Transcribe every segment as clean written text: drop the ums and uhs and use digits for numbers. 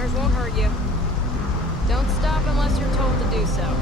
Scanners won't hurt you. Don't stop unless you're told to do so.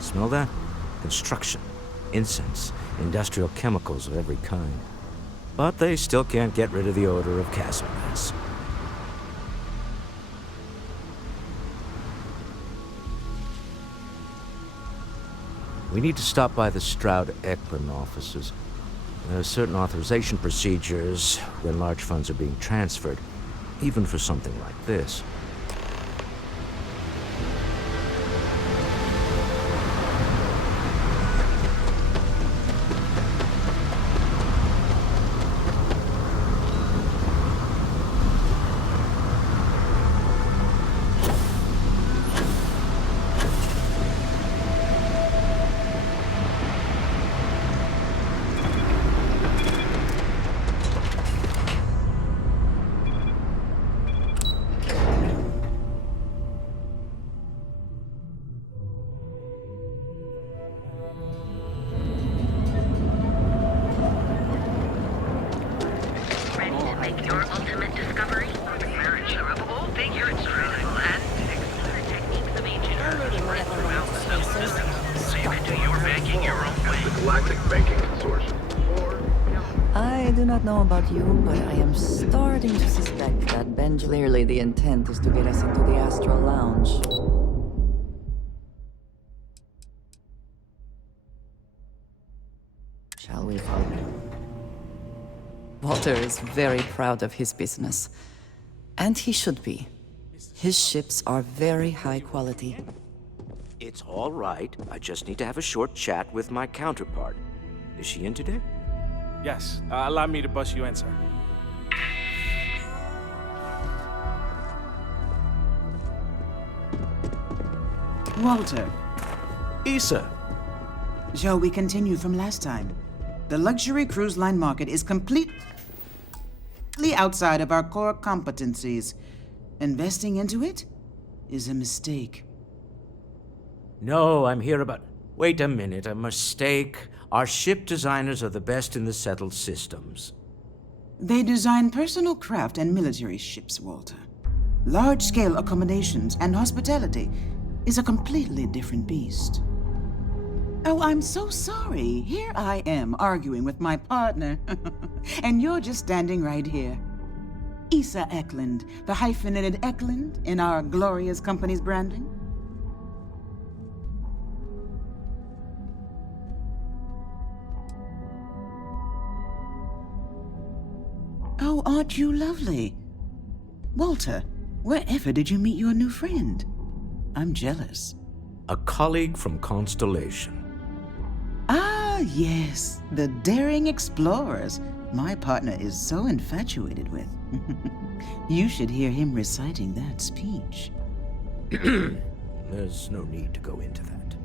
Smell that? Construction, incense, industrial chemicals of every kind. But they still can't get rid of the odor of castle gas. We need to stop by the Stroud-Eklund offices. There are certain authorization procedures when large funds are being transferred, even for something like this. I do not know about you, but I am starting to suspect that clearly the intent is to get us into the Astral Lounge. Shall we follow? Walter is very proud of his business. And he should be. His ships are very high quality. It's all right. I just need to have a short chat with my counterpart. Is she in today? Yes. Allow me to bust you in, sir. Walter. Issa. Shall we continue from last time? The luxury cruise line market is completely outside of our core competencies. Investing into it is a mistake. No, I'm here about... Wait a minute, a mistake. Our ship designers are the best in the settled systems. They design personal craft and military ships, Walter. Large-scale accommodations and hospitality is a completely different beast. Oh, I'm so sorry. Here I am arguing with my partner. And you're just standing right here. Issa Eklund, the hyphenated Eklund in our glorious company's branding. Oh, aren't you lovely? Walter, wherever did you meet your new friend? I'm jealous. A colleague from Constellation. Ah, yes, the daring explorers my partner is so infatuated with. You should hear him reciting that speech. There's no need to go into that.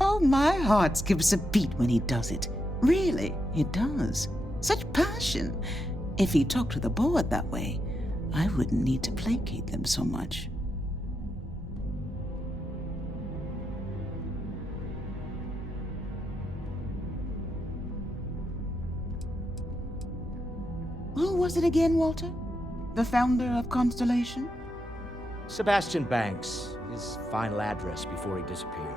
Oh, my heart skips a beat when he does it. Really, it does. Such passion. If he talked to the board that way, I wouldn't need to placate them so much. Who was it again, Walter? The founder of Constellation? Sebastian Banks, his final address before he disappeared.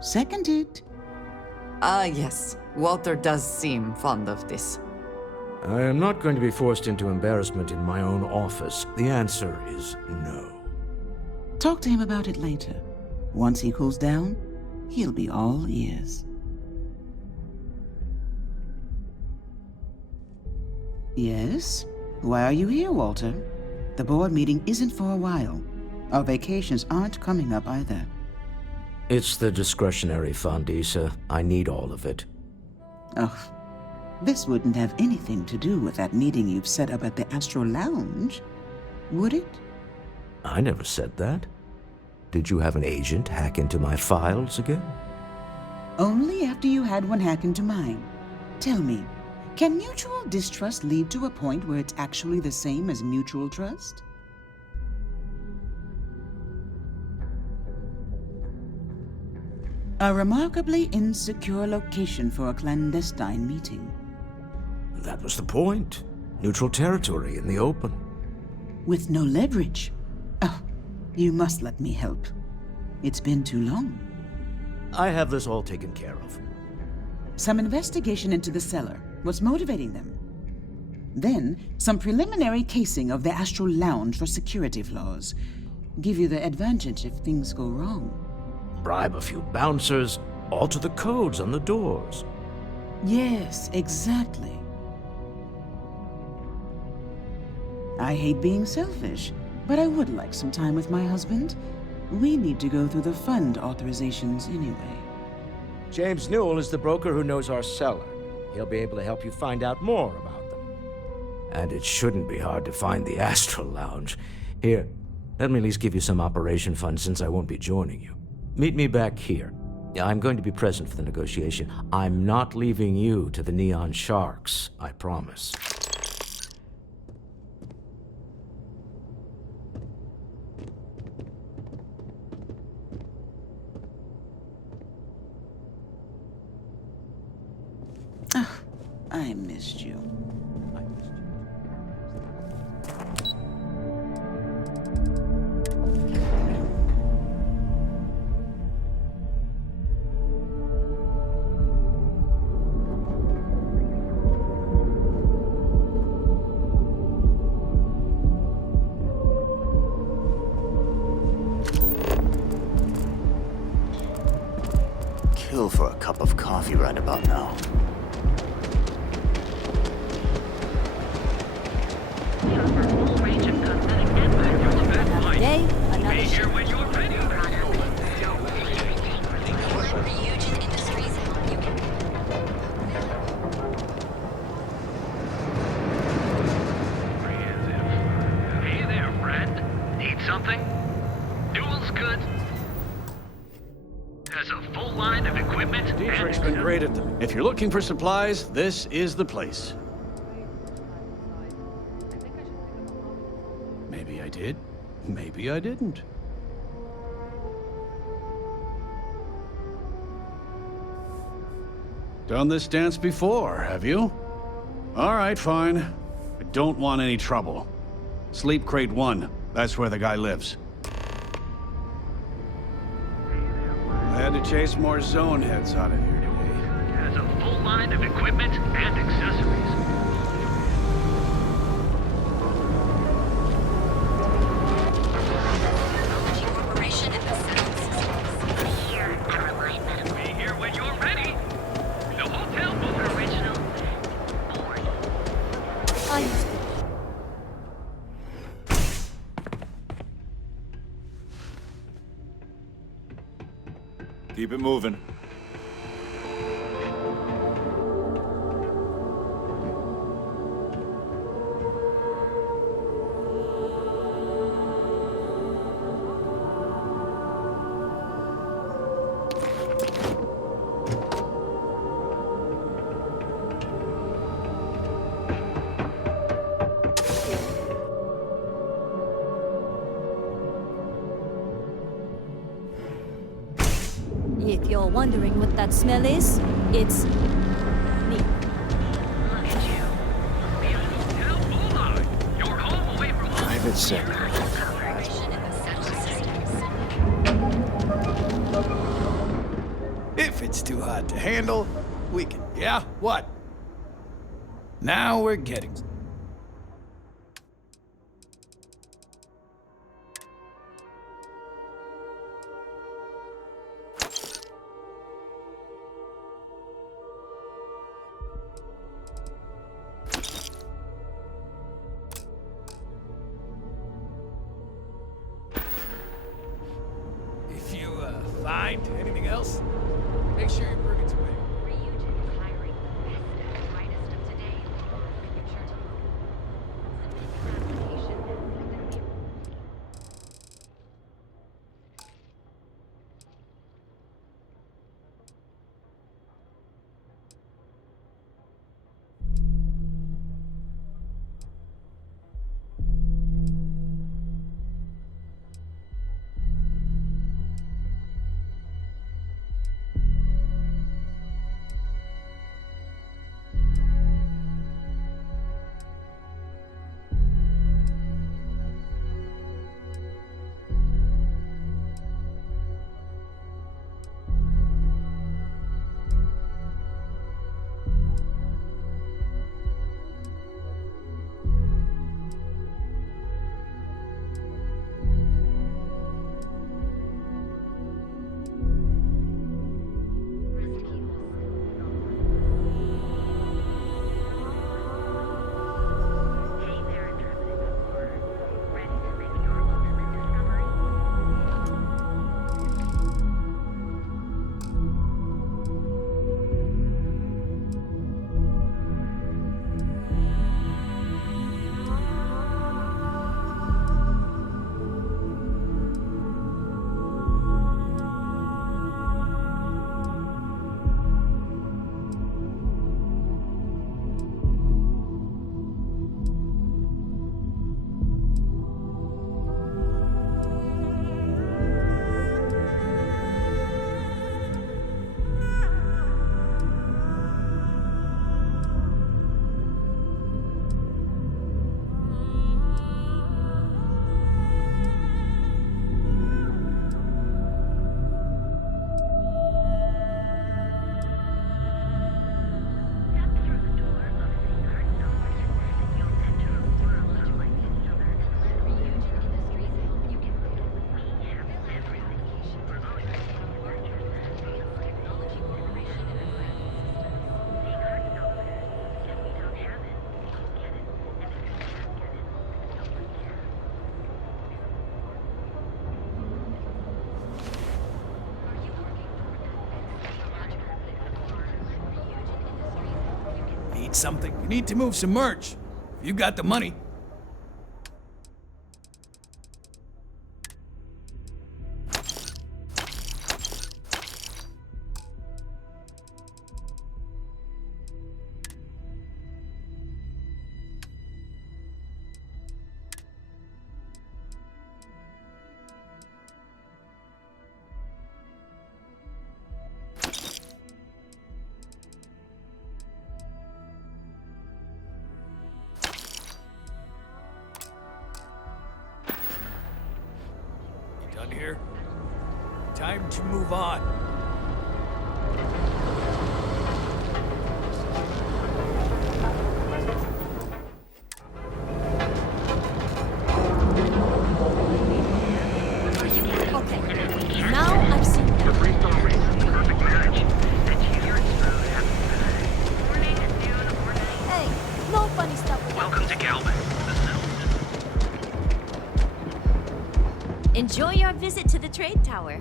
Seconded. Yes. Walter does seem fond of this. I am not going to be forced into embarrassment in my own office. The answer is no. Talk to him about it later. Once he cools down, he'll be all ears. Yes? Why are you here, Walter? The board meeting isn't for a while. Our vacations aren't coming up either. It's the discretionary fund, Issa. I need all of it. Oh, this wouldn't have anything to do with that meeting you've set up at the Astro Lounge, would it? I never said that. Did you have an agent hack into my files again? Only after you had one hack into mine. Tell me, can mutual distrust lead to a point where it's actually the same as mutual trust? A remarkably insecure location for a clandestine meeting. That was the point. Neutral territory in the open. With no leverage. Oh, you must let me help. It's been too long. I have this all taken care of. Some investigation into the cellar. What's motivating them? Then, some preliminary casing of the Astral Lounge for security flaws. Give you the advantage if things go wrong. Bribe a few bouncers, alter the codes on the doors. Yes, exactly. I hate being selfish, but I would like some time with my husband. We need to go through the fund authorizations anyway. James Newell is the broker who knows our cellar. He'll be able to help you find out more about them. And it shouldn't be hard to find the Astral Lounge. Here, let me at least give you some operation funds since I won't be joining you. Meet me back here. I'm going to be present for the negotiation. I'm not leaving you to the Neon Sharks, I promise. I missed you. Kill for a cup of coffee right about now. Day, another ship. Hey there, friend. Need something? Newell's good. Has a full line of equipment. Dietrich's been great at them. If you're looking for supplies, this is the place. Maybe I did. Maybe I didn't. Done this dance before, have you? All right, fine. I don't want any trouble. Sleep Crate 1. That's where the guy lives. I had to chase more zone heads out of here today. Has a full line of equipment and accessories. Be here when you're ready. The hotel book original. Board. Keep it moving. people wondering what that smell is, it's me. Look at you. The Hotel Boulevard. Your home away from home. Private sector. If it's too hot to handle, we can... Yeah, what? Now we're getting... If you, find anything else, make sure you bring it to me. Ryujin is hiring the best and brightest of today or future tomorrow. Submit your application and Need something? You need to move some merch. You got the money. Done here? Time to move on. Okay, now I've seen that. perfect marriage. The cheer's food happens. Morning, noon, or night. Hey, no funny stuff with Welcome to Galvin. Enjoy your visit to the trade tower.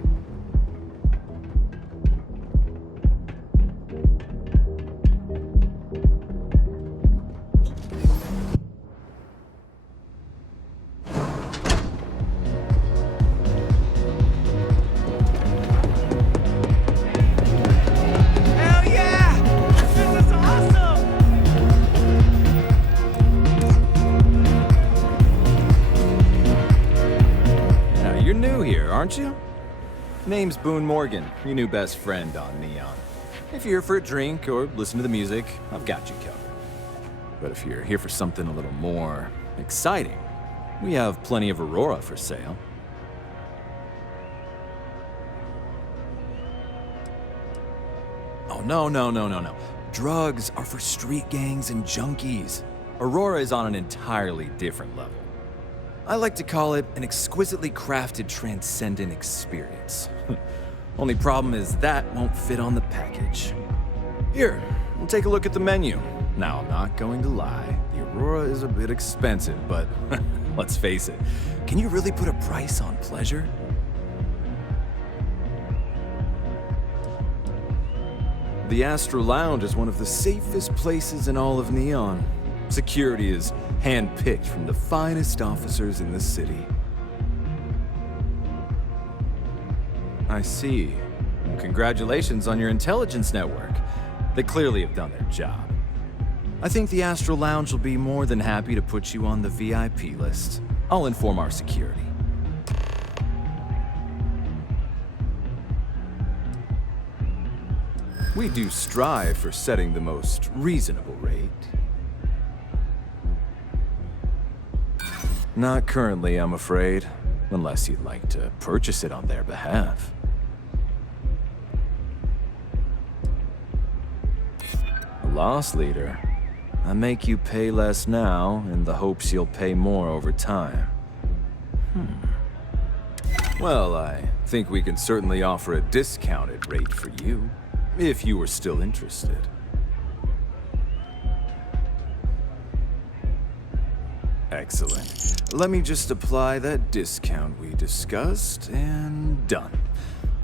Hell yeah! This is awesome! Now, you're new here, aren't you? Name's Boone Morgan, your new best friend on Neon. If you're here for a drink or listen to the music, I've got you covered. But if you're here for something a little more exciting, we have plenty of Aurora for sale. Oh, no. Drugs are for street gangs and junkies. Aurora is on an entirely different level. I like to call it an exquisitely crafted, transcendent experience. Only problem is that won't fit on the package. Here, we'll take a look at the menu. Now, I'm not going to lie, the Aurora is a bit expensive, but let's face it, can you really put a price on pleasure? The Astral Lounge is one of the safest places in all of Neon. Security is hand-picked from the finest officers in the city. I see. Congratulations on your intelligence network. They clearly have done their job. I think the Astral Lounge will be more than happy to put you on the VIP list. I'll inform our security. We do strive for setting the most reasonable rate. Not currently, I'm afraid, unless you'd like to purchase it on their behalf. A loss leader. I make you pay less now in the hopes you'll pay more over time. Well, I think we can certainly offer a discounted rate for you, if you were still interested. Excellent. Let me just apply that discount we discussed, and done.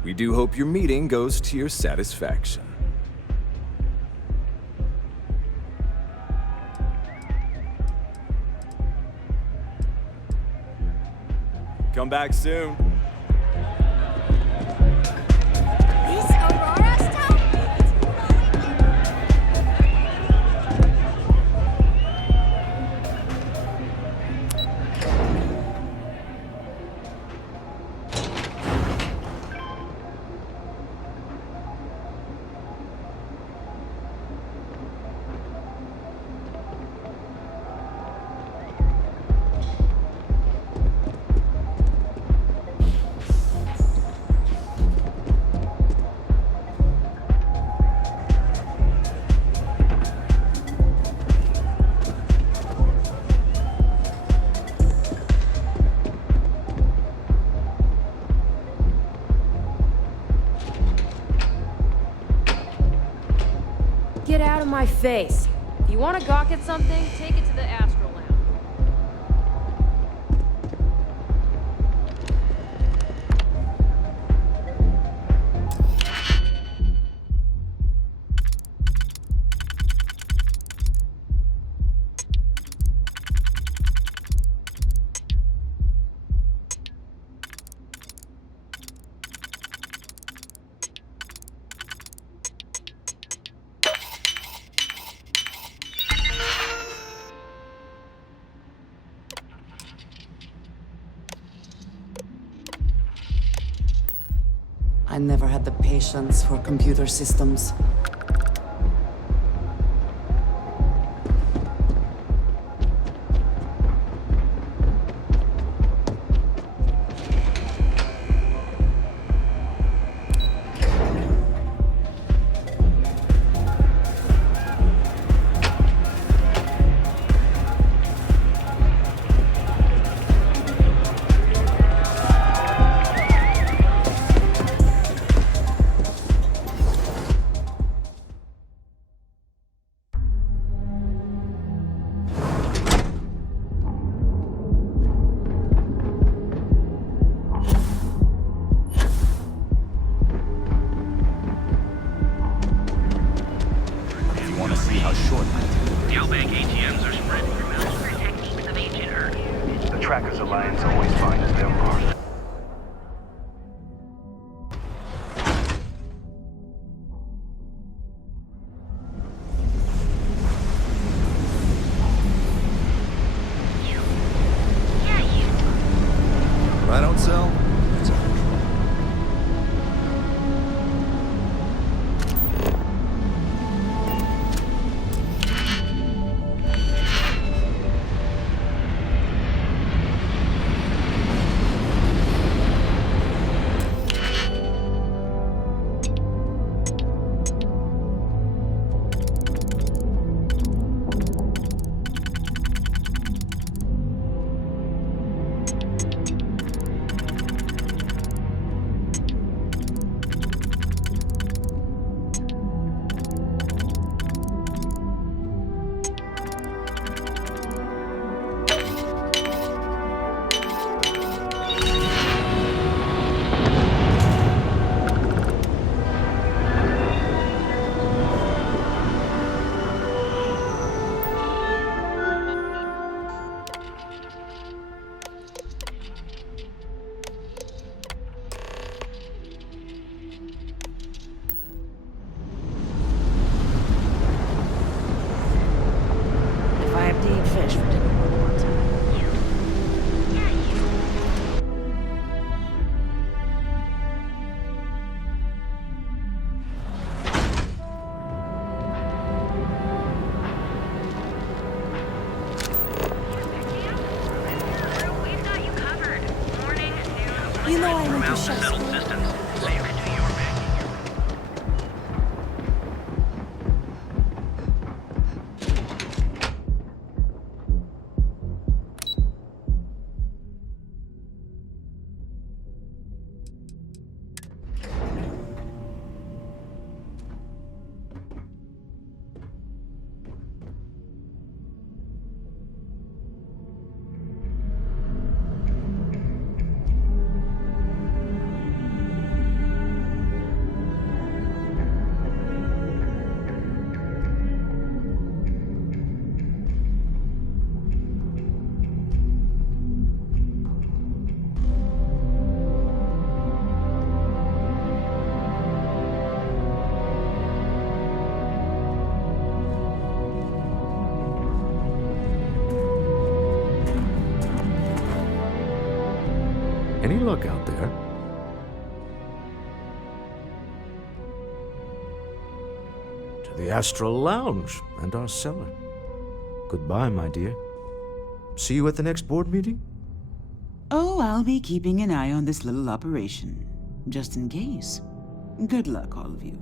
We do hope your meeting goes to your satisfaction. Come back soon. This Aurora stuff? Get out of my face. If you want to gawk at something, take it to the Astral Lounge. I never had the patience for computer systems. Galbank ATMs are spread throughout techniques of ancient Earth. The Trackers Alliance always finds their mark. If I don't sell, it's our control. settled distance, so you can do your banking here. Any luck out there? To the Astral Lounge and our cellar. Goodbye, my dear. See you at the next board meeting? Oh, I'll be keeping an eye on this little operation, just in case. Good luck, all of you.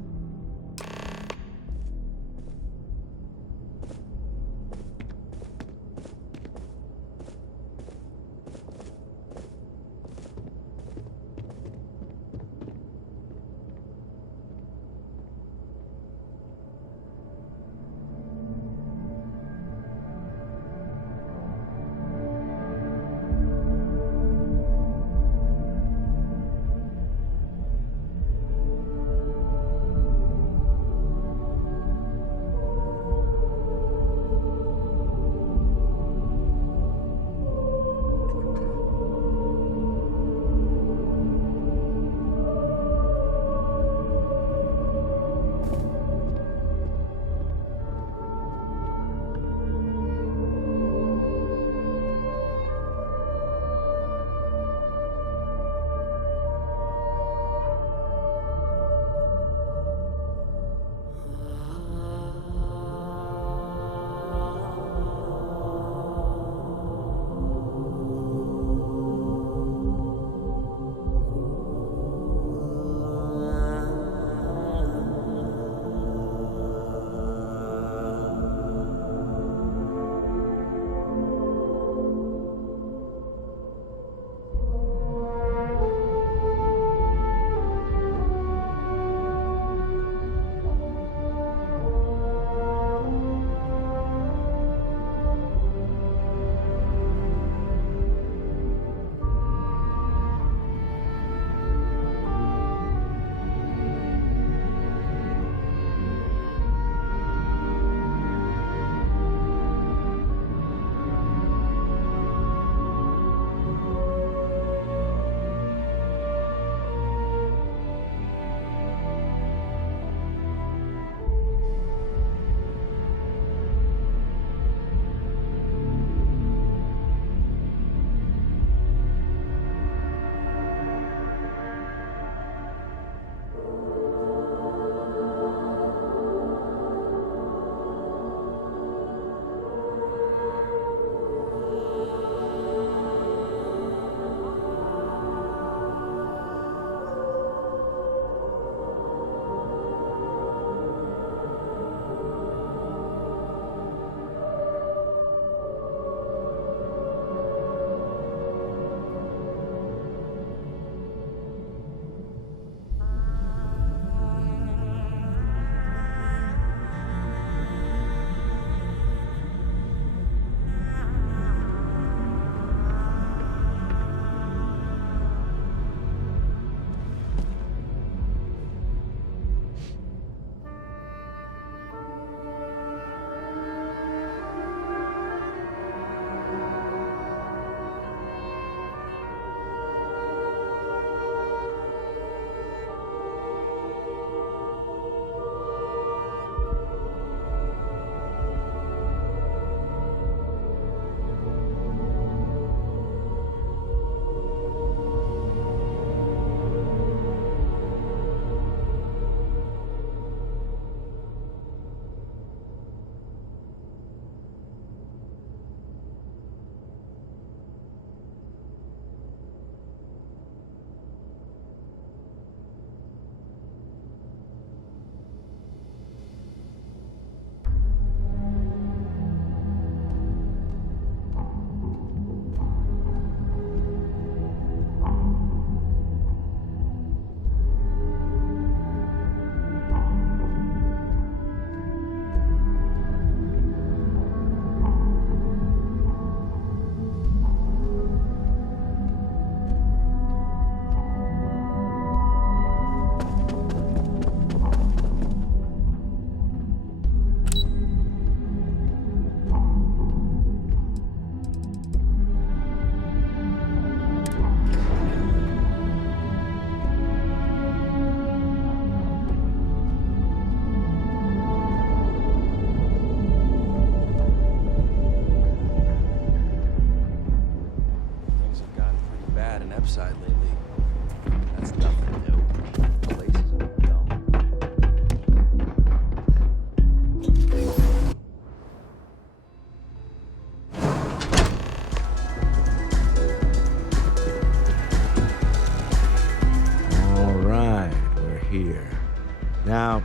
Now,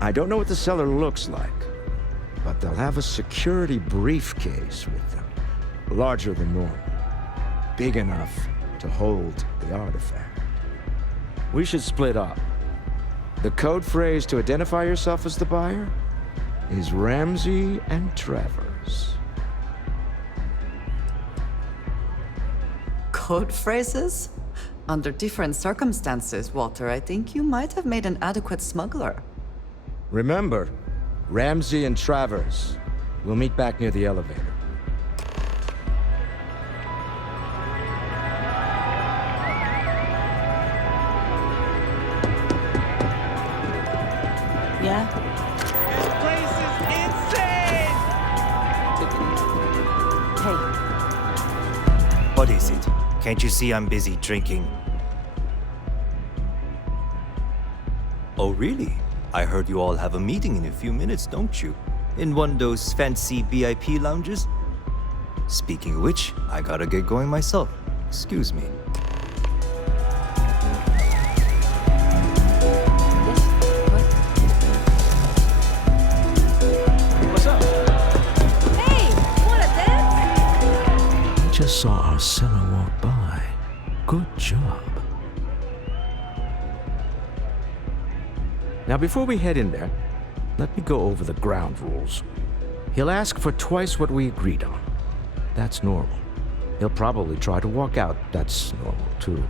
I don't know what the cellar looks like, but they'll have a security briefcase with them. Larger than normal. Big enough to hold the artifact. We should split up. The code phrase to identify yourself as the buyer is Ramsey and Travers. Code phrases? Under different circumstances, Walter, I think you might have made an adequate smuggler. Remember, Ramsey and Travers. We'll meet back near the elevator. Yeah? This place is insane! Hey, What is it? Can't you see I'm busy drinking? Oh, really? I heard you all have a meeting in a few minutes, don't you? In one of those fancy VIP lounges? Speaking of which, I gotta get going myself. Excuse me. What's up? Hey, wanna dance? I just saw our seller walk by. Good job. Now, before we head in there, let me go over the ground rules. He'll ask for twice what we agreed on. That's normal. He'll probably try to walk out. That's normal, too.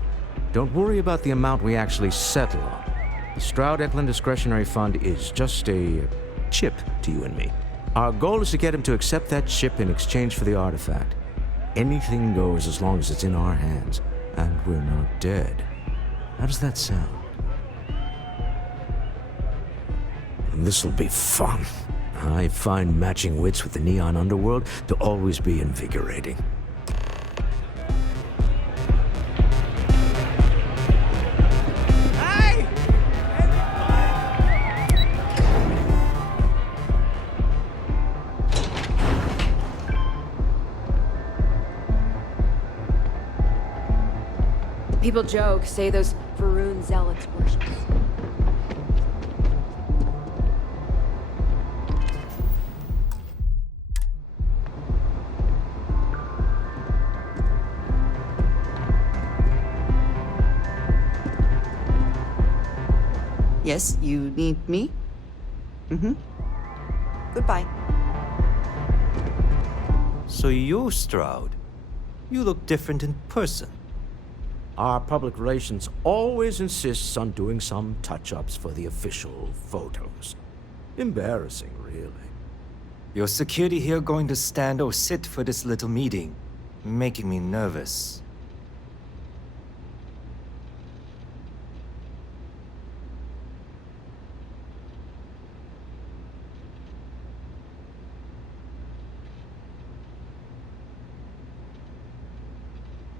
Don't worry about the amount we actually settle on. The Stroud-Eklund Discretionary Fund is just a chip to you and me. Our goal is to get him to accept that chip in exchange for the artifact. Anything goes as long as it's in our hands, and we're not dead. How does that sound? This'll be fun. I find matching wits with the neon underworld to always be invigorating. Hey! People joke, say those Varun zealots worship. yes, you need me? Mm-hmm. Goodbye. So you're Stroud. You look different in person. Our public relations always insists on doing some touch-ups for the official photos. Embarrassing, really. Your security here going to stand or sit for this little meeting, making me nervous.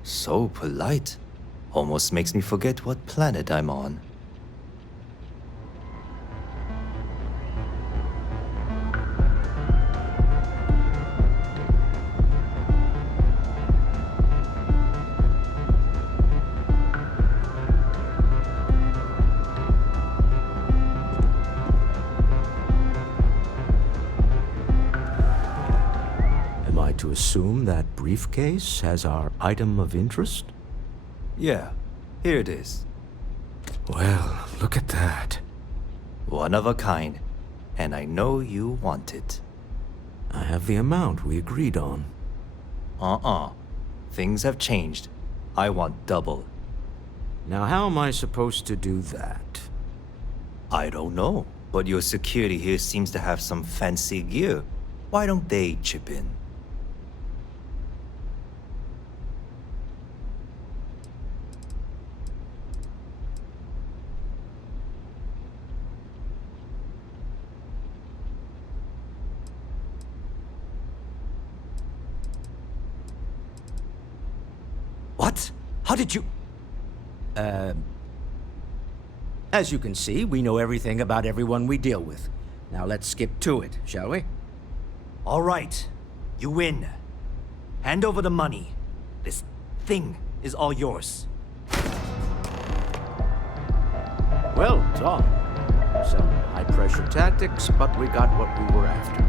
So polite. Almost makes me forget what planet I'm on. Am I to assume that briefcase has our item of interest? Yeah, here it is. Well, look at that. One of a kind. And I know you want it. I have the amount we agreed on. Things have changed. I want double. Now, how am I supposed to do that? I don't know, but your security here seems to have some fancy gear. Why don't they chip in? What? How did you... As you can see, we know everything about everyone we deal with. Now let's skip to it, shall we? All right, you win. Hand over the money. This thing is all yours. Well done. Some high-pressure tactics, but we got what we were after.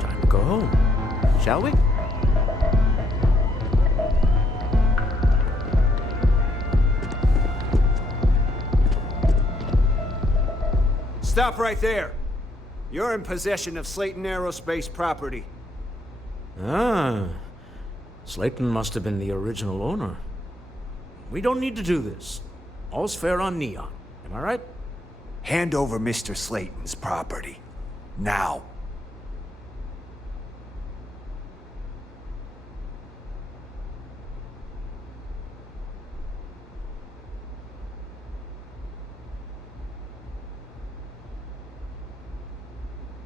Time to go home, shall we? Stop right there. You're in possession of Slayton Aerospace property. Ah. Slayton must have been the original owner. We don't need to do this. All's fair on Neon. Am I right? Hand over Mr. Slayton's property. Now.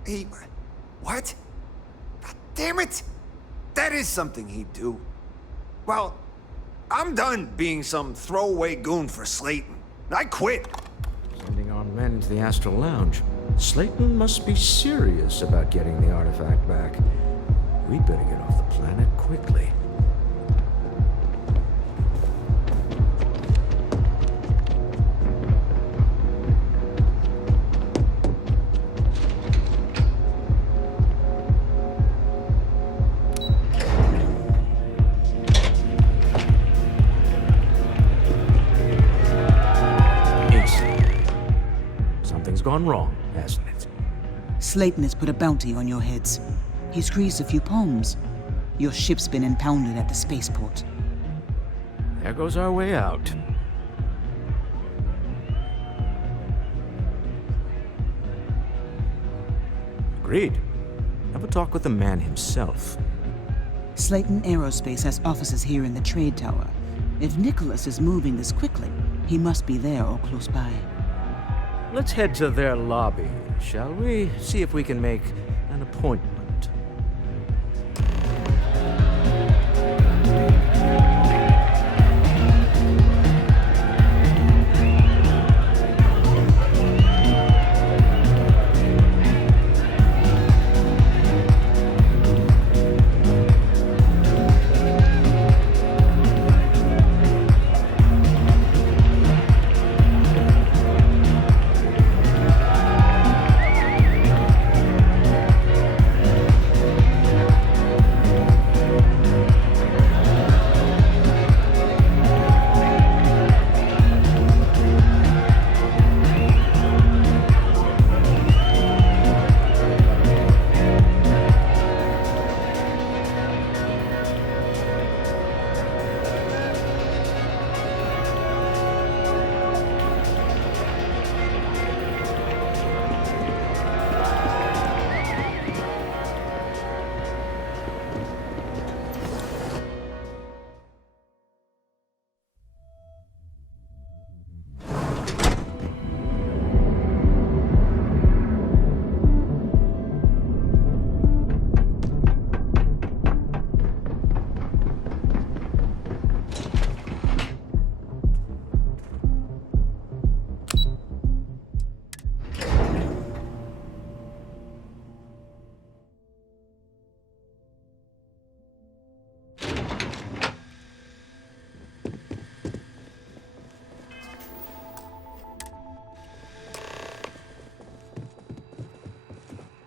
He... what? God damn it! That is something he'd do. Well, I'm done being some throwaway goon for Slayton. I quit. Sending our men to the Astral Lounge. Slayton must be serious about getting the artifact back. We'd better get off the planet quickly. Gone wrong, hasn't it? Slayton has put a bounty on your heads. He's greased a few palms. Your ship's been impounded at the spaceport. There goes our way out. Agreed. Have a talk with the man himself. Slayton Aerospace has offices here in the trade tower. If Nicholas is moving this quickly, he must be there or close by. Let's head to their lobby, shall we? See if we can make an appointment.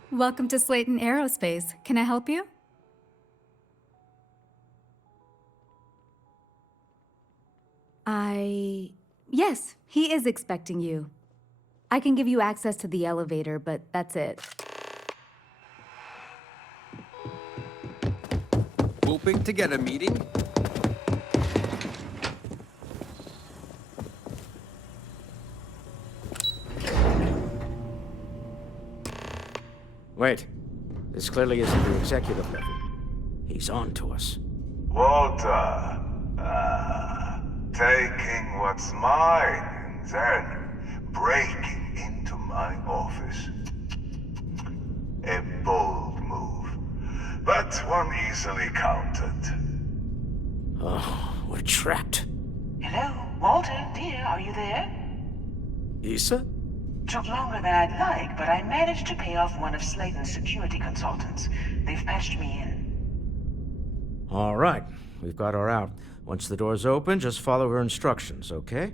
Welcome to Slayton Aerospace. Can I help you? Yes, he is expecting you. I can give you access to the elevator, but that's it. Hoping to get a meeting? Wait. This clearly isn't the executive level. He's on to us. Walter. Taking what's mine and then breaking into my office. A bold move, but one easily countered. Oh, we're trapped. Hello, Walter, dear, are you there? Issa? Took longer than I'd like, but I managed to pay off one of Slayton's security consultants. They've patched me in. All right, we've got her out. Once the door's open, just follow her instructions, okay?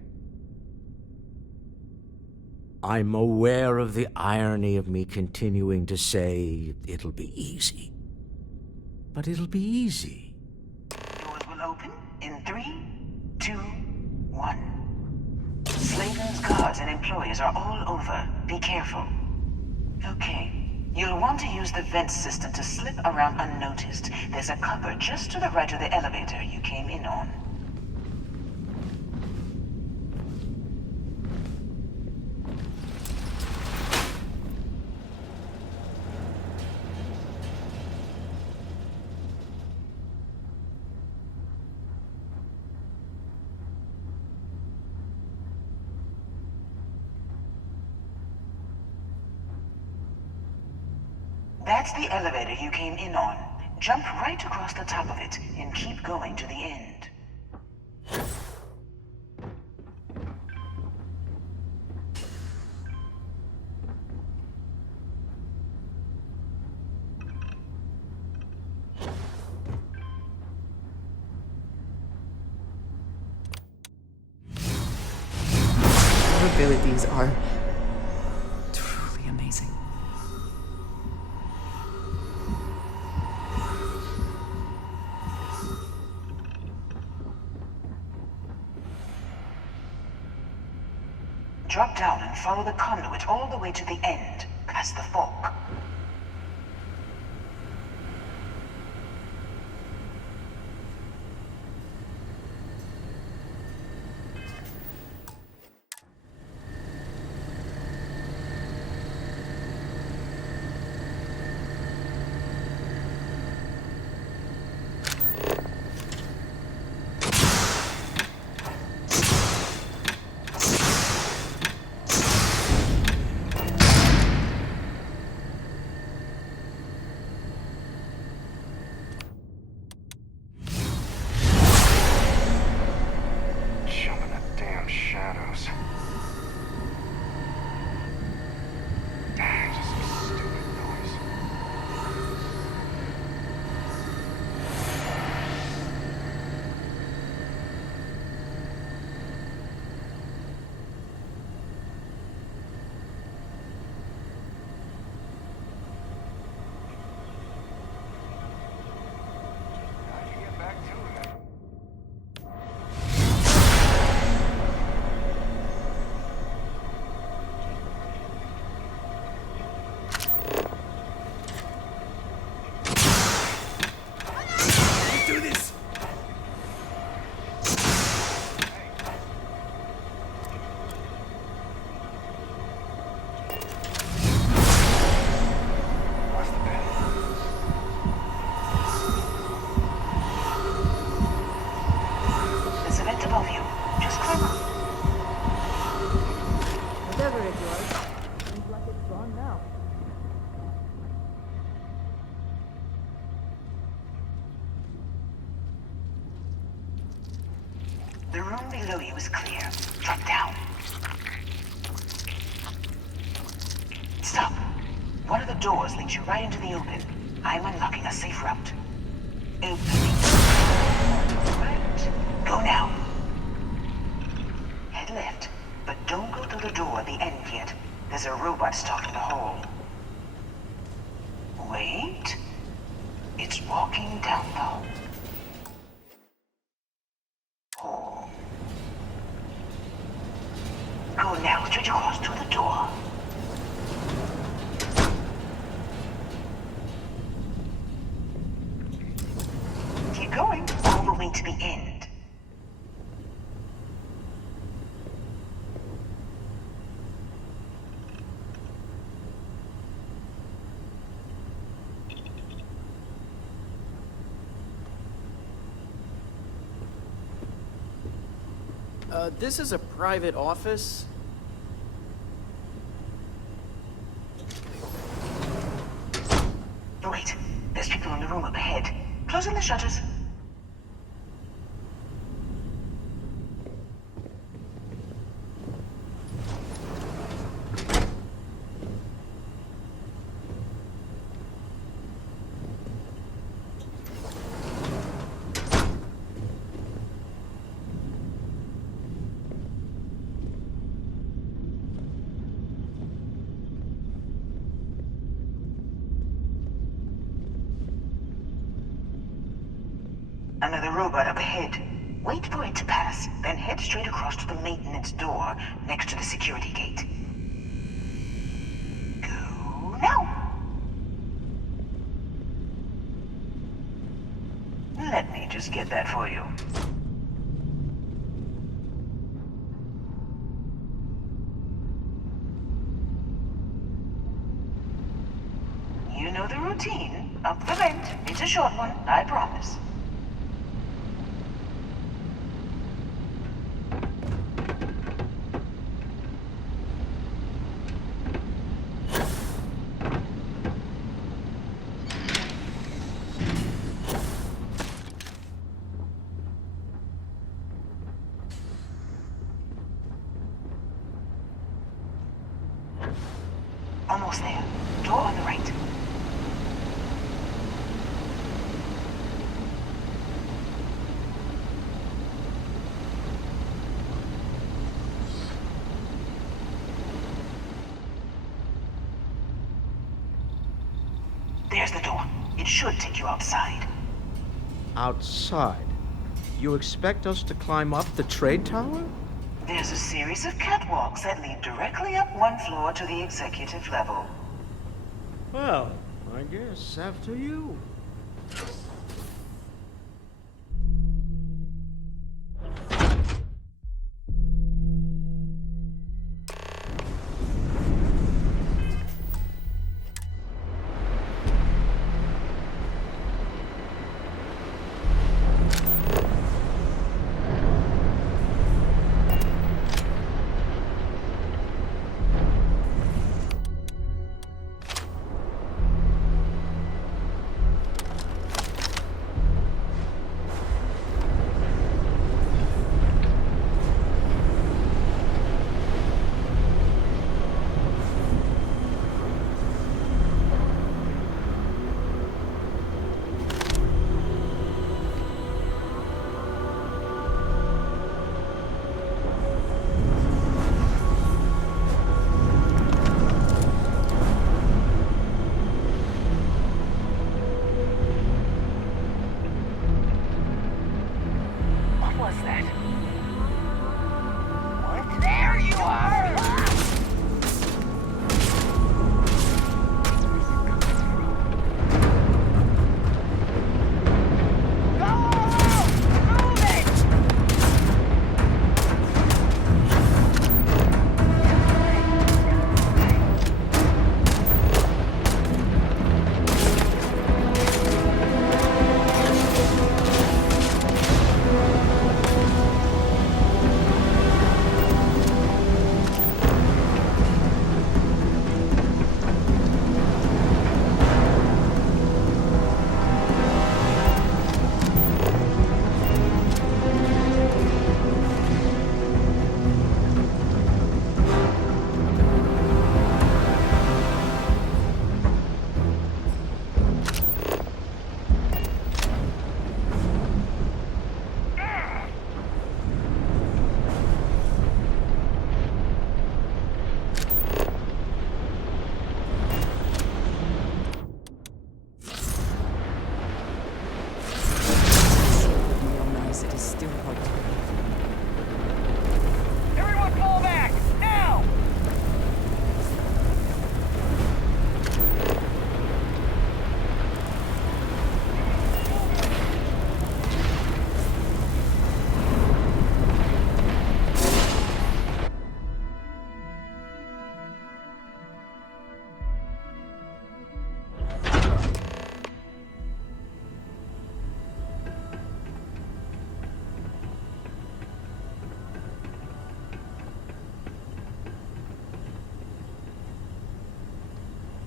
I'm aware of the irony of me continuing to say it'll be easy. But it'll be easy. Doors will open in 3, 2, 1. Sladen's guards and employees are all over. Be careful. Okay. You'll want to use the vent system to slip around unnoticed. There's a cupboard just to the right of the elevator you came in on. That's the elevator you came in on. Jump right across the top of it and keep going to the end. Her abilities are truly amazing. Drop down and follow the conduit all the way to the end, past the fork. The room below you is clear. Drop down. Stop. One of the doors leads you right into the open. I'm unlocking a safe route. Opening. Right. Go now. Head left, but don't go through the door at the end yet. There's a robot stuck in the hall. Wait. It's walking down the hall. Go now, straight across to the door. Keep going, all the way to the end. This is a private office? Wait, there's people in the room up ahead. Closing the shutters. Another robot up ahead. Wait for it to pass, then head straight across to the maintenance door next to the security gate. Go now! Let me just get that for you. You know the routine. Up the vent. It's a short one, I promise. Almost there. Door on the right. There's the door. It should take you outside. Outside? You expect us to climb up the trade tower? There's a series of catwalks that lead directly up one floor to the executive level. Well, I guess after you.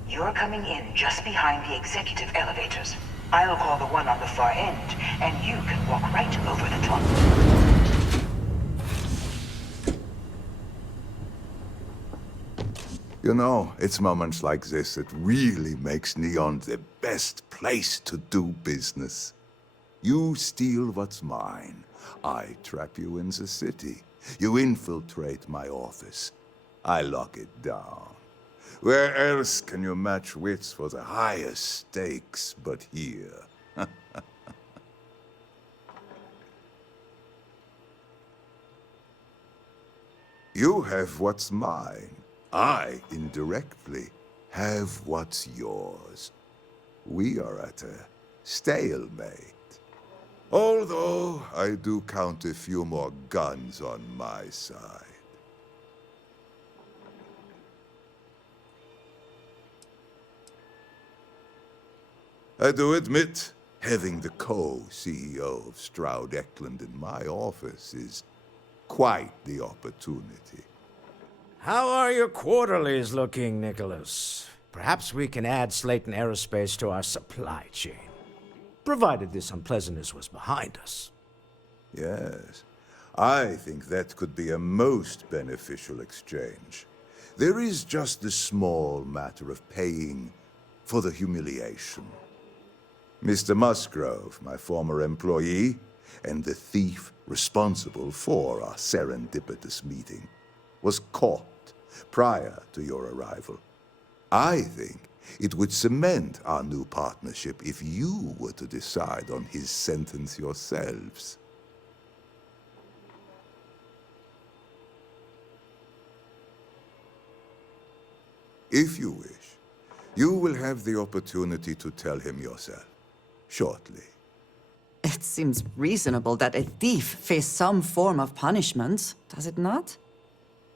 You're coming in just behind the executive elevators. I'll call the one on the far end, and you can walk right over the top. You know, it's moments like this that really makes Neon the best place to do business. You steal what's mine. I trap you in the city. You infiltrate my office. I lock it down. Where else can you match wits for the highest stakes but here? You have what's mine. I, indirectly, have what's yours. We are at a stalemate. Although I do count a few more guns on my side. I do admit, having the co-CEO of Stroud Eklund in my office is quite the opportunity. How are your quarterlies looking, Nicholas? Perhaps we can add Slayton Aerospace to our supply chain, provided this unpleasantness was behind us. Yes, I think that could be a most beneficial exchange. There is just the small matter of paying for the humiliation. Mr. Musgrove, my former employee, and the thief responsible for our serendipitous meeting, was caught prior to your arrival. I think it would cement our new partnership if you were to decide on his sentence yourselves. If you wish, you will have the opportunity to tell him yourself, shortly. It seems reasonable that a thief face some form of punishment, does it not?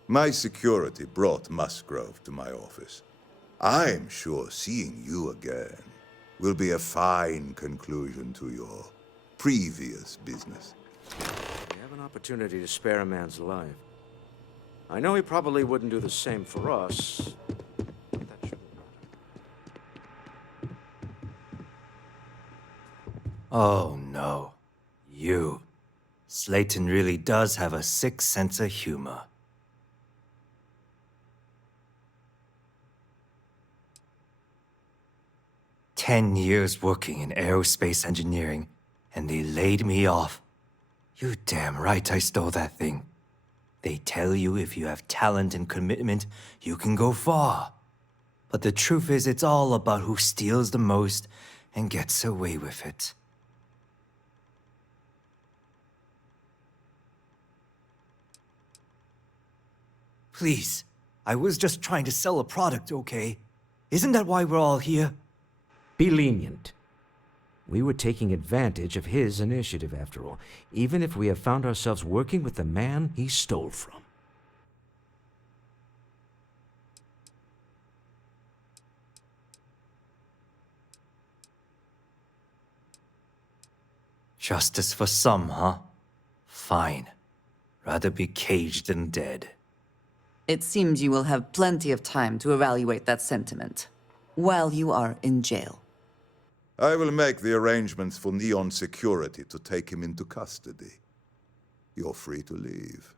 My security brought Musgrove to my office. I'm sure seeing you again will be a fine conclusion to your previous business. We have an opportunity to spare a man's life. I know he probably wouldn't do the same for us. But that shouldn't matter. Oh no. You. Slayton really does have a sick sense of humor. "10 years working in aerospace engineering, and they laid me off. You damn right I stole that thing. They tell you if you have talent and commitment, you can go far. But the truth is, it's all about who steals the most and gets away with it." Please, I was just trying to sell a product, okay? Isn't that why we're all here? Be lenient. We were taking advantage of his initiative, after all, even if we have found ourselves working with the man he stole from. Justice for some, huh? Fine. Rather be caged than dead. It seems you will have plenty of time to evaluate that sentiment, while you are in jail. I will make the arrangements for Neon Security to take him into custody. You're free to leave.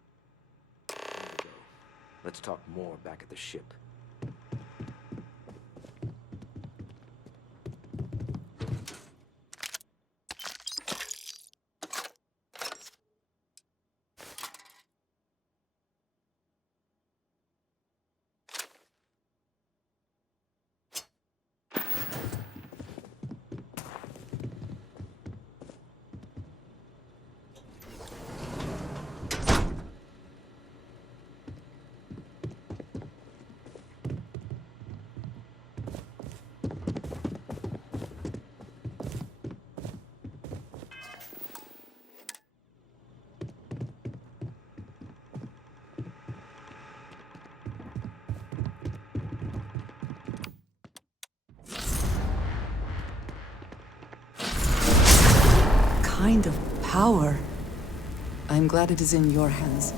Let's talk more back at the ship. Kind of power. I'm glad it is in your hands.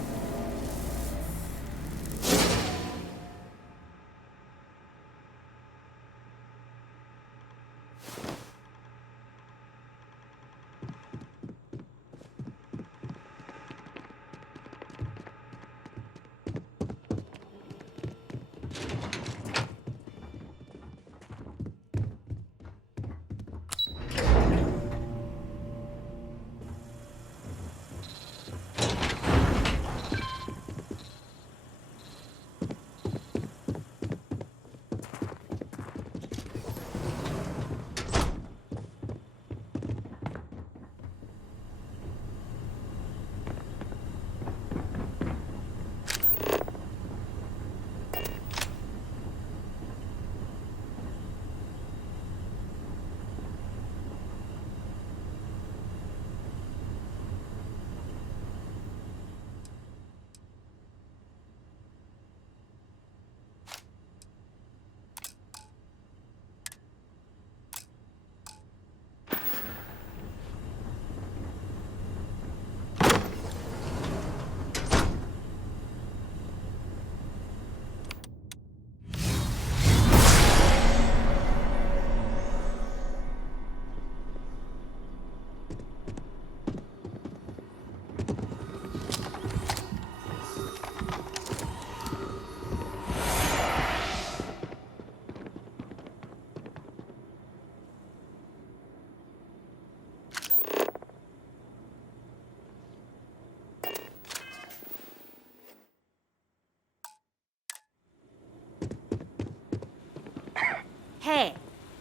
Hey,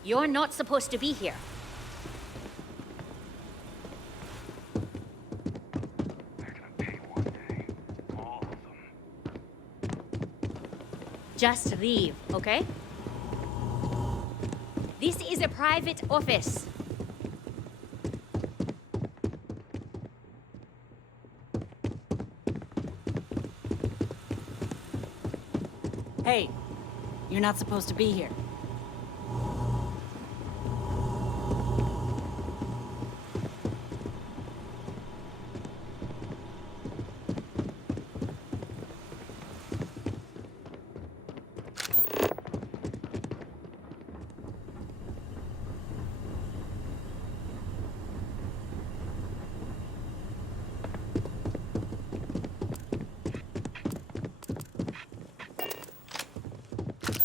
you're not supposed to be here. Just leave, okay? This is a private office. Hey, you're not supposed to be here.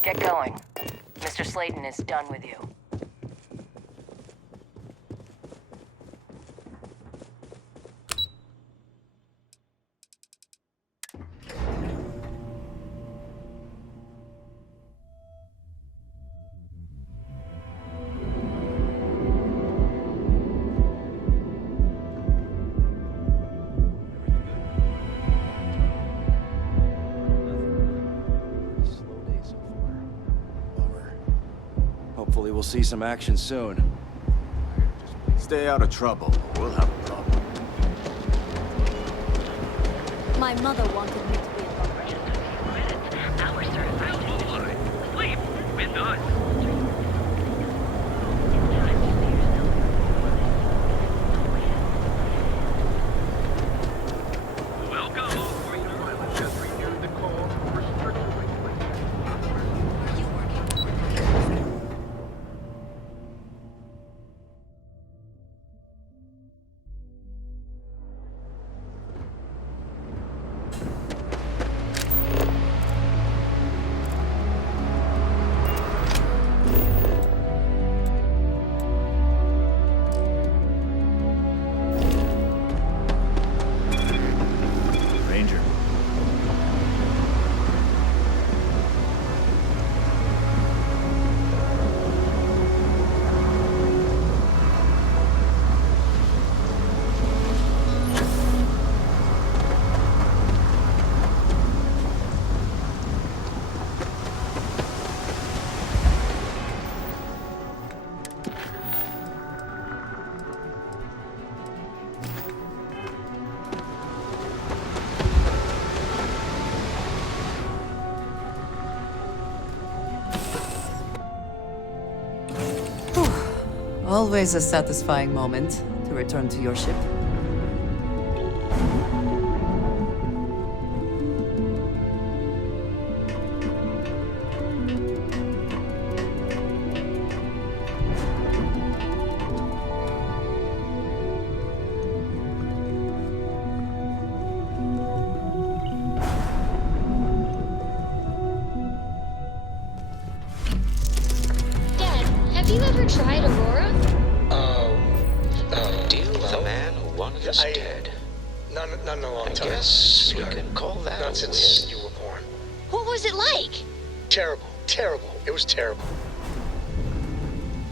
Get going. Mr. Slayton is done with you. Hopefully we'll see some action soon. Stay out of trouble. We'll have a problem. My mother wanted me to be a doctor. Our Starfield. Sleep with us. Always a satisfying moment to return to your ship. Dad, have you ever tried Aurora? Deal with a man who wanted us dead. Not in a long I time. guess we can call that Not a since win. you were born. What was it like? Terrible. Terrible. It was terrible.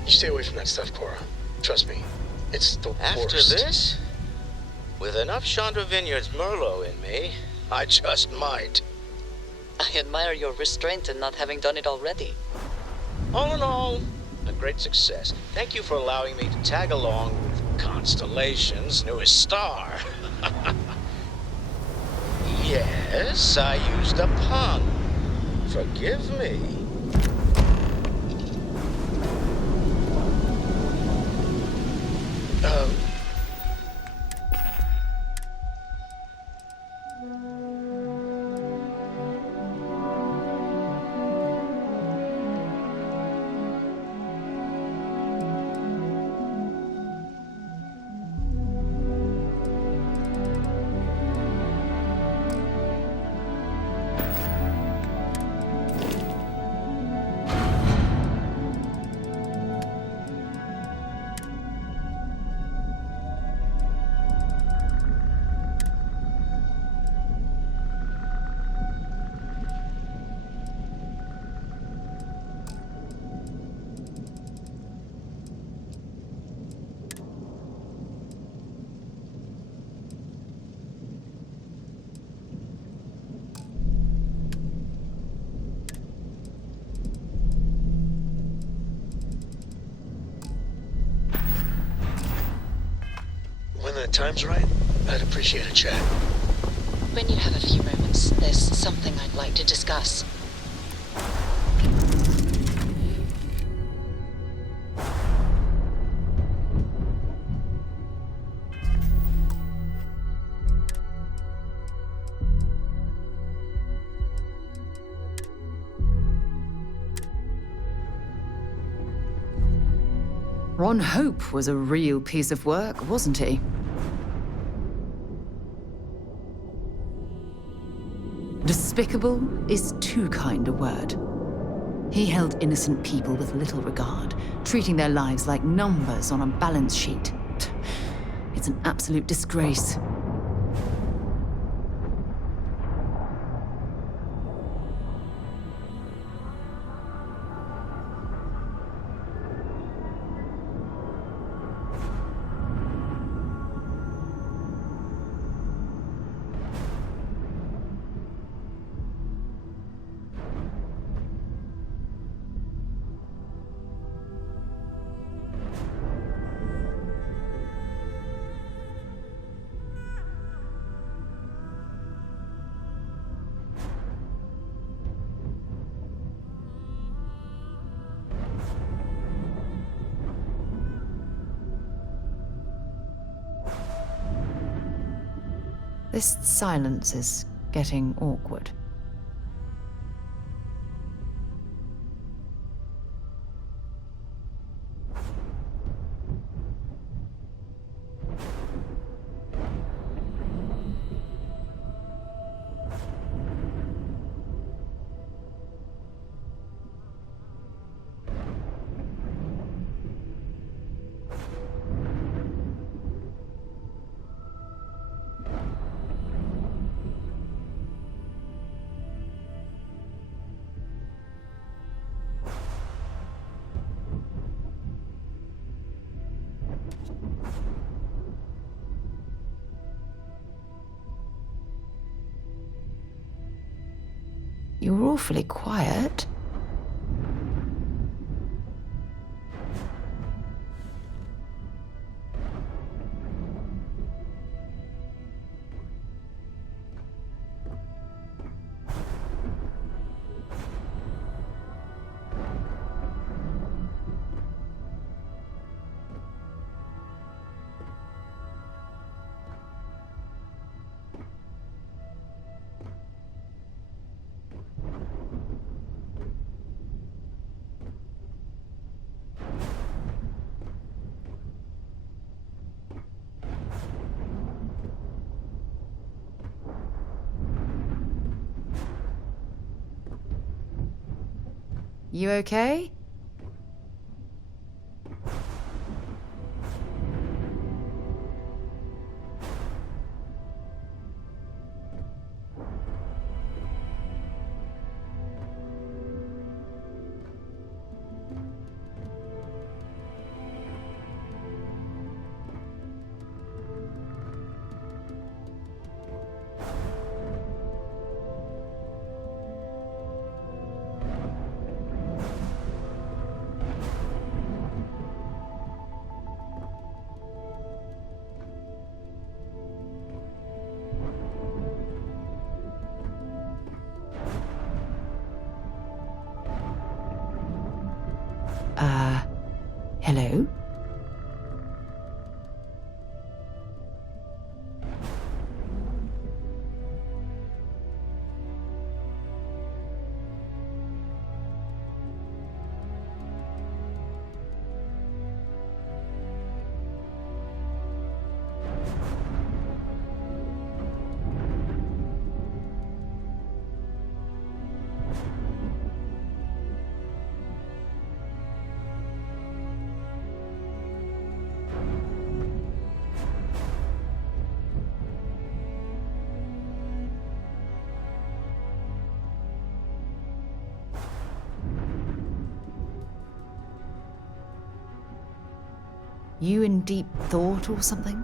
You stay away from that stuff, Cora. Trust me. It's the After worst. this, with enough Chandra Vineyards Merlot in me, I just might. I admire your restraint in not having done it already. All in all, a great success. Thank you for allowing me to tag along with Constellation's newest star. Yes, I used a pun. Forgive me. time's right, I'd appreciate a chat. When you have a few moments, there's something I'd like to discuss. Ron Hope was a real piece of work, wasn't he? Despicable is too kind a word. He held innocent people with little regard, treating their lives like numbers on a balance sheet. It's an absolute disgrace. This silence is getting awkward. You're awfully quiet. You okay? Hello? You in deep thought or something?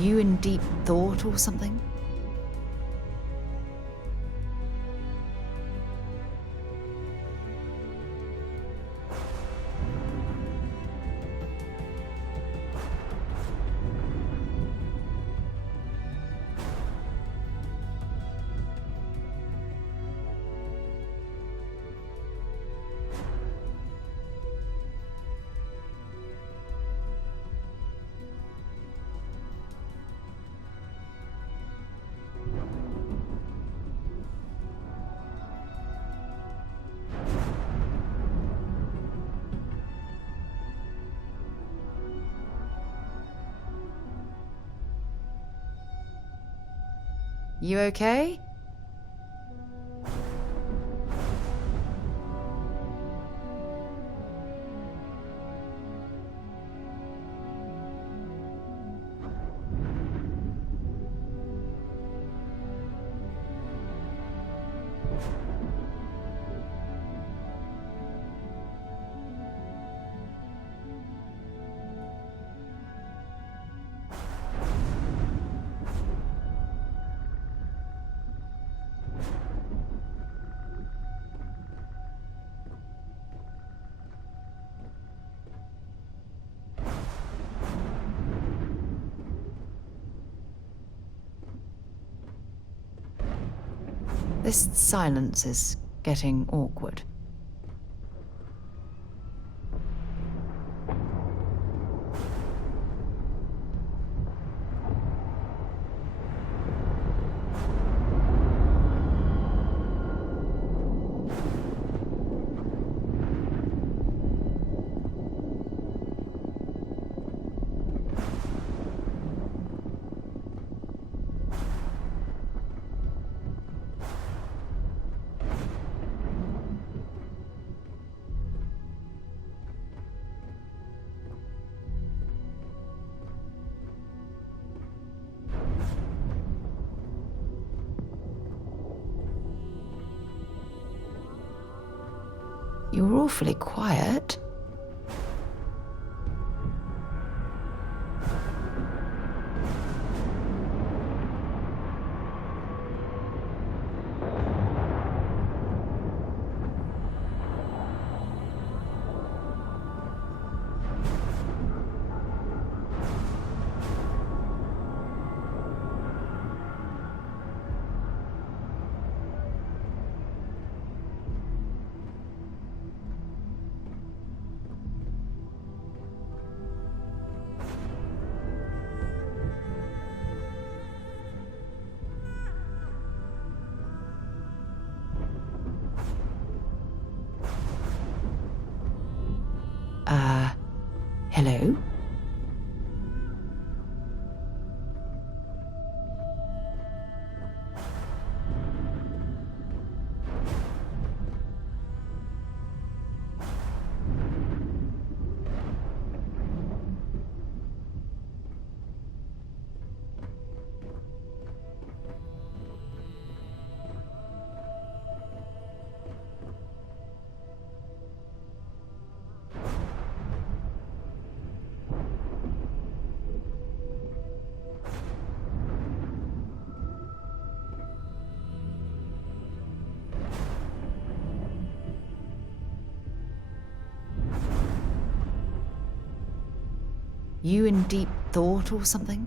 You in deep thought or something? You okay? This silence is getting awkward. You're awfully quiet. Hello? You in deep thought or something?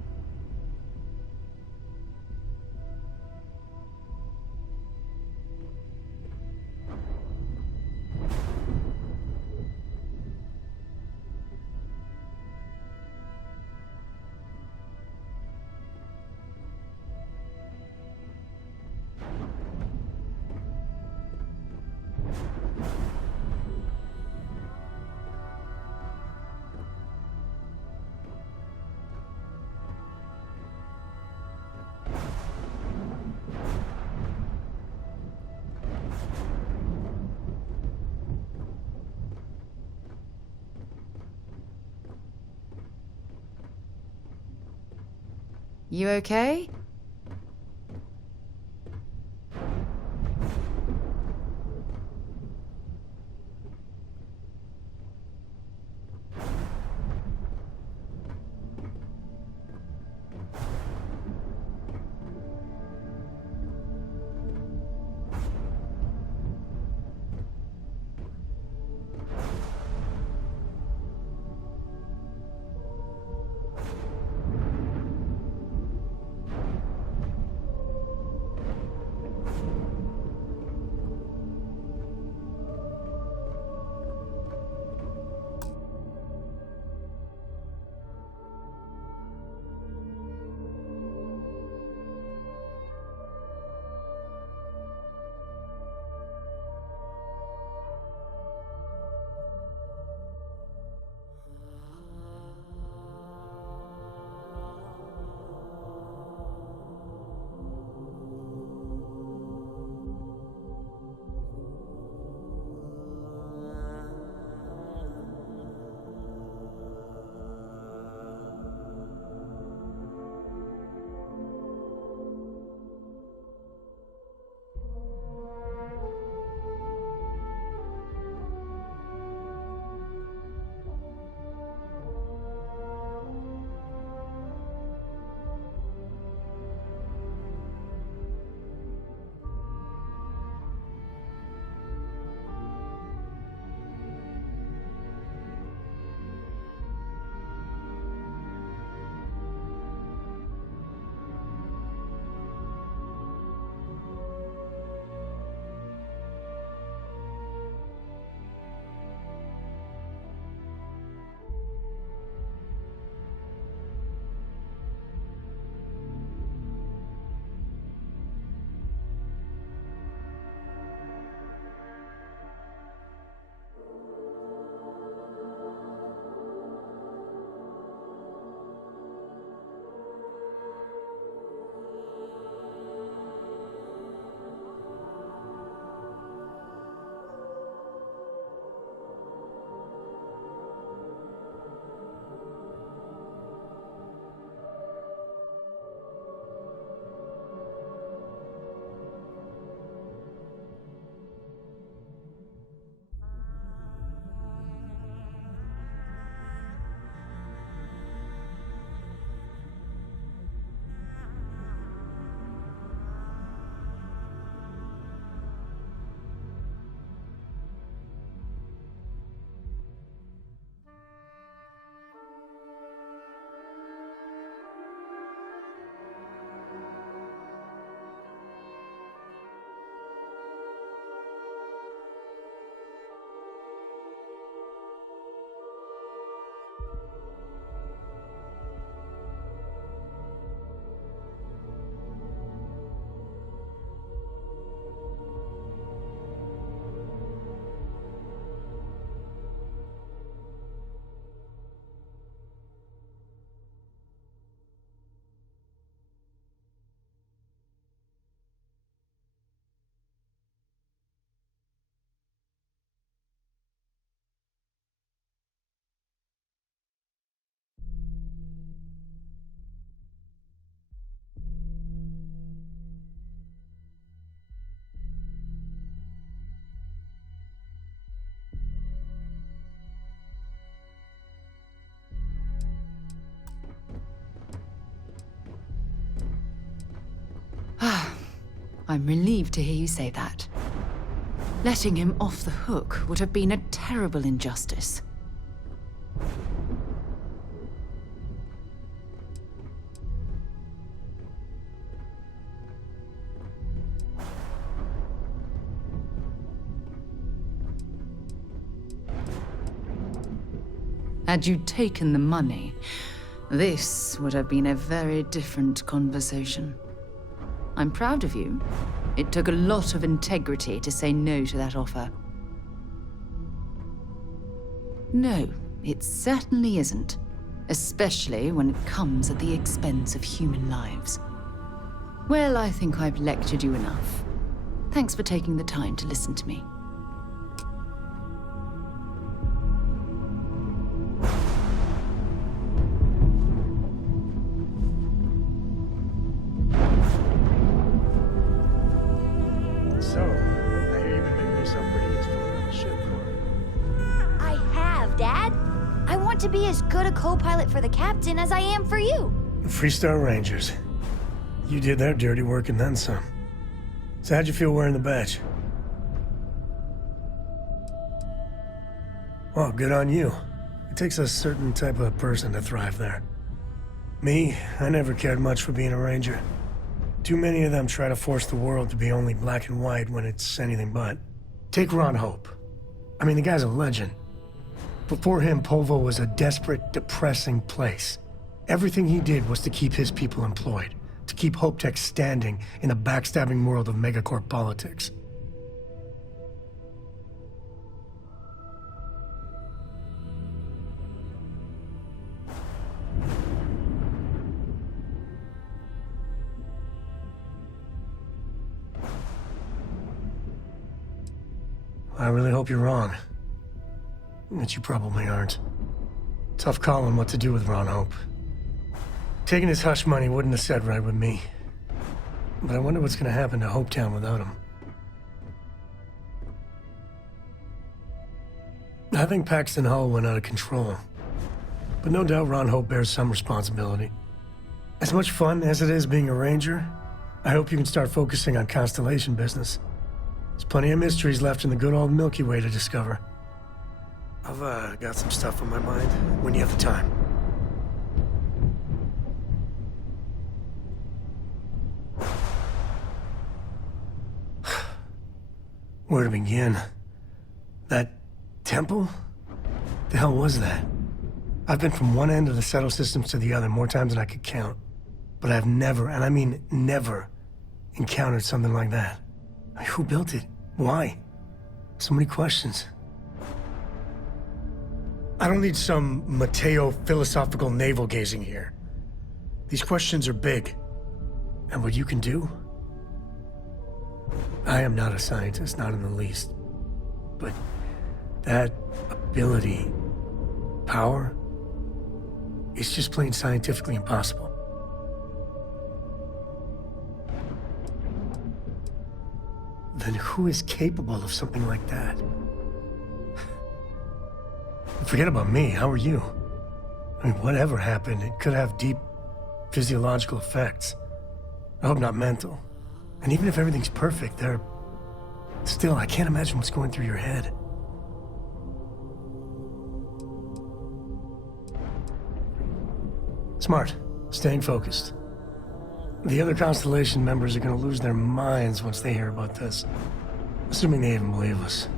You okay? I'm relieved to hear you say that. Letting him off the hook would have been a terrible injustice. Had you taken the money, this would have been a very different conversation. I'm proud of you. It took a lot of integrity to say no to that offer. No, it certainly isn't. Especially when it comes at the expense of human lives. Well, I think I've lectured you enough. Thanks for taking the time to listen to me. So, I hear you've been making yourself pretty useful on the ship, Cora. I have, Dad. I want to be as good a co-pilot for the captain as I am for you. Freestar Rangers. You did their dirty work and then some. So how'd you feel wearing the badge? Well, good on you. It takes a certain type of person to thrive there. Me, I never cared much for being a ranger. Too many of them try to force the world to be only black and white when it's anything but. Take Ron Hope. I mean, the guy's a legend. Before him, Polvo was a desperate, depressing place. Everything he did was to keep his people employed, to keep Hope Tech standing in a backstabbing world of megacorp politics. I really hope you're wrong. But you probably aren't. Tough calling what to do with Ron Hope. Taking his hush money wouldn't have set right with me. But I wonder what's gonna happen to Hopetown without him. I think Paxton Hull went out of control. But no doubt Ron Hope bears some responsibility. As much fun as it is being a ranger, I hope you can start focusing on Constellation business. There's plenty of mysteries left in the good old Milky Way to discover. I've got some stuff on my mind when you have the time. Where to begin? That temple? The hell was that? I've been from one end of the settle systems to the other more times than I could count. But I've never, and I mean never, encountered something like that. Who built it? Why? So many questions. I don't need some Mateo philosophical navel-gazing here. These questions are big. And what you can do? I am not a scientist, not in the least. But that ability, power, is just plain scientifically impossible. Then who is capable of something like that? Forget about me, how are you? I mean, whatever happened, it could have deep physiological effects. I hope not mental. And even if everything's perfect, still, I can't imagine what's going through your head. Smart. Staying focused. The other Constellation members are gonna lose their minds once they hear about this. Assuming they even believe us.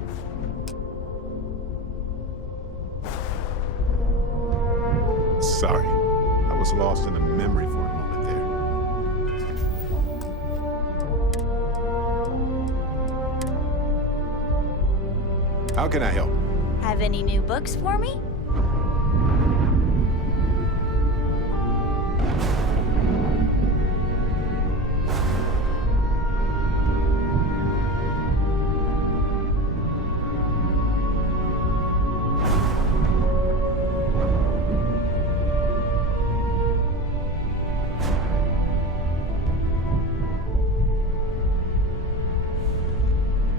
Sorry. I was lost in a memory for a moment there. How can I help? Have any new books for me?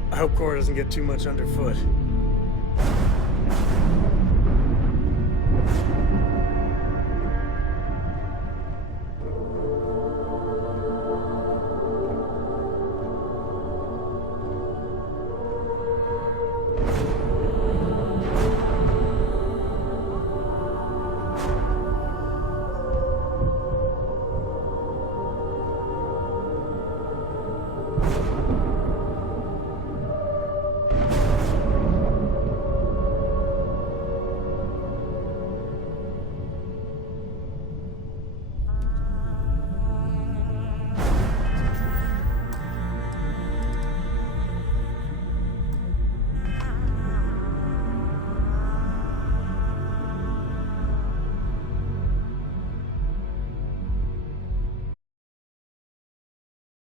I hope Cora doesn't get too much underfoot.